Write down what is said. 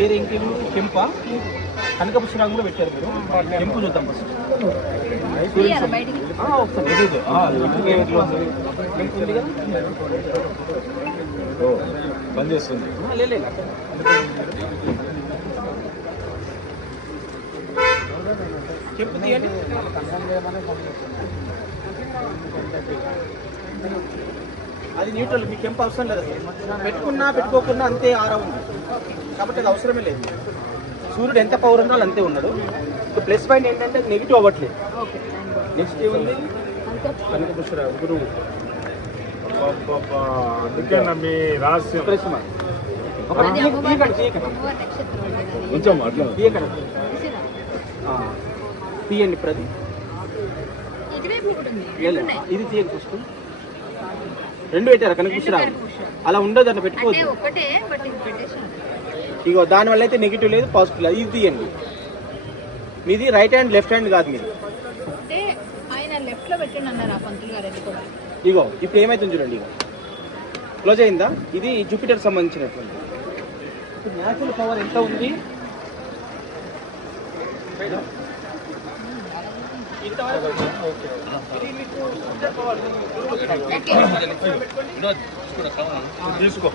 వేరే ఇంకేమి కెంప కనకపుష్పరాగం కూడా పెట్టారు మీరు. కెంపు చూద్దాం ఫస్ట్. ఒకసారి కెంపు ఉంది కదా బంద్ చేస్తుంది. లేదు కెంపు తీయండి. అది న్యూట్రల్, మీకు కెంపు అవసరం లేదు అసలు. పెట్టుకున్నా పెట్టుకోకున్నా అంతే ఆరా ఉంది కాబట్టి అది అవసరమే లేదు. సూర్యుడు ఎంత పవర్ ఉందో అంతే ఉన్నాడు. ఇంకా ప్లస్ పాయింట్ ఏంటంటే నెగిటివ్ అవ్వట్లేదు. నెక్స్ట్ ఏముంది కనకపుష్పరాగం గురువు. అందుకేనా మీ రహస్యం. కొంచెం అట్లా తీయండి. ఇప్పుడు అది ఇది తీయండి ఫస్ట్. రెండు పెట్టారు కనకపుష్పరాగం. అలా ఉండదు, అట్లా పెట్టుకోవద్దు. ఇగో దానివల్ల అయితే నెగిటివ్ లేదు, పాజిటివ్ లేదు. ఇది తీయండి. మీది రైట్ హ్యాండ్ లెఫ్ట్ హ్యాండ్ కాదు మీది. ఇగో ఇప్పుడు ఏమైతుంది చూడండి. ఇగో క్లోజ్ అయిందా? ఇది జూపిటర్ సంబంధించినటువంటి. ఇప్పుడు న్యాచురల్ పవర్ ఎంత ఉంది? ఇంతవరకు తీసుకో.